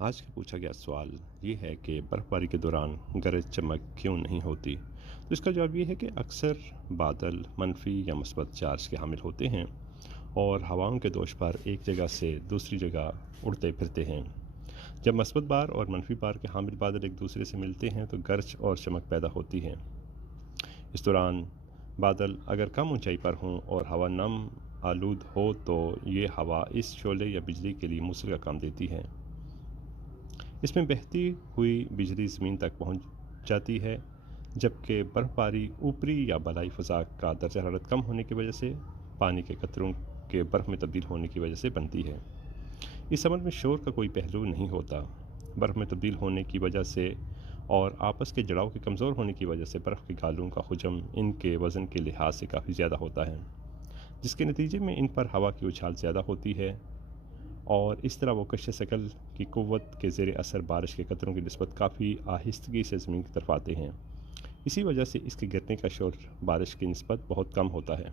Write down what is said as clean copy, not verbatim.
آج کا پوچھا گیا سوال یہ ہے کہ برف باری کے دوران گرج چمک کیوں نہیں ہوتی؟ تو اس کا جواب یہ ہے کہ اکثر بادل منفی یا مثبت چارج کے حامل ہوتے ہیں اور ہواؤں کے دوش پر ایک جگہ سے دوسری جگہ اڑتے پھرتے ہیں۔ جب مثبت بار اور منفی بار کے حامل بادل ایک دوسرے سے ملتے ہیں تو گرج اور چمک پیدا ہوتی ہے۔ اس دوران بادل اگر کم اونچائی پر ہوں اور ہوا نم آلود ہو تو یہ ہوا اس شعلے یا بجلی کے لیے موصل کا کام دیتی ہے۔ اس میں بہتی ہوئی بجلی زمین تک پہنچ جاتی ہے، جبکہ برف باری اوپری یا بالائی فضا کا درجہ حرارت کم ہونے کی وجہ سے پانی کے قطروں کے برف میں تبدیل ہونے کی وجہ سے بنتی ہے۔ اس عمل میں شور کا کوئی پہلو نہیں ہوتا۔ برف میں تبدیل ہونے کی وجہ سے اور آپس کے جڑاؤ کے کمزور ہونے کی وجہ سے برف کے گالوں کا حجم ان کے وزن کے لحاظ سے کافی زیادہ ہوتا ہے، جس کے نتیجے میں ان پر ہوا کی اچھال زیادہ ہوتی ہے اور اس طرح وہ کشش ثقل کی قوت کے زیر اثر بارش کے قطروں کی نسبت کافی آہستگی سے زمین کی طرف آتے ہیں۔ اسی وجہ سے اس کے گرنے کا شور بارش کی نسبت بہت کم ہوتا ہے۔